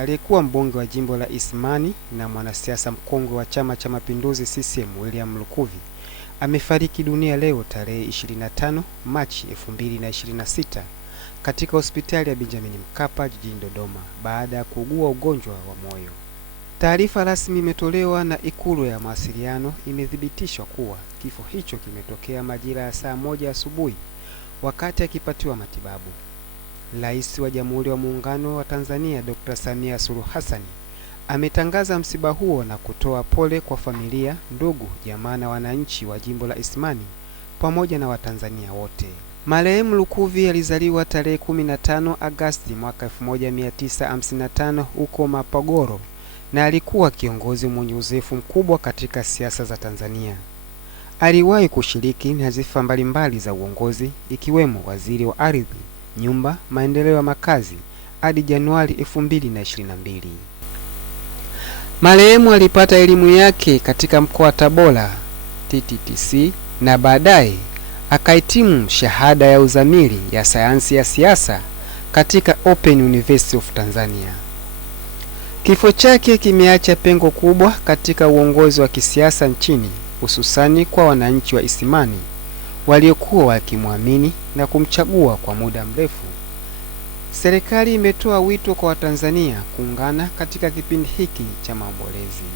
aliyekuwa mbunge wa jimbo la Isimani na mwanasiasa mkongwe wa Chama cha Mapinduzi CCM William Lukuvi amefariki dunia leo tarehe 25 Machi 2026 katika hospitali ya Benjamin Mkapa jijini Dodoma baada ya kuugua ugonjwa wa moyo. Taarifa rasmi imetolewa na Ikulu ya Mawasiliano imethibitishwa kuwa kifo hicho kimetokea majira ya saa 1 asubuhi wakati akipatiwa matibabu. Rais wa Jamhuri ya Muungano wa Tanzania Dr. Samia Suluhu Hassan ametangaza msiba huo na kutoa pole kwa familia, ndugu, jamaa na wananchi wa jimbo la Isimani pamoja na Watanzania wote. Marehemu Lukuvi alizaliwa tarehe 15 Agosti mwaka 1955 huko Mapogoro na alikuwa kiongozi mwenye uzoefu mkubwa katika siasa za Tanzania. Aliwahi kushiriki nyadhifa mbalimbali za uongozi ikiwemo waziri wa ardhi, nyumba, maendeleo ya makazi hadi Januari 2022. Marehemu alipata elimu yake katika mkoa wa Tabora TTTC na baadaye akahitimu shahada ya uzamili ya sayansi ya siasa katika Open University of Tanzania. Kifo chake kimeacha pengo kubwa katika uongozi wa kisiasa nchini, hususani kwa wananchi wa Isimani waliokuwa wakimwamini na kumchagua kwa muda mrefu. Serikali imetoa wito kwa Watanzania kuungana katika kipindi hiki cha maombolezi.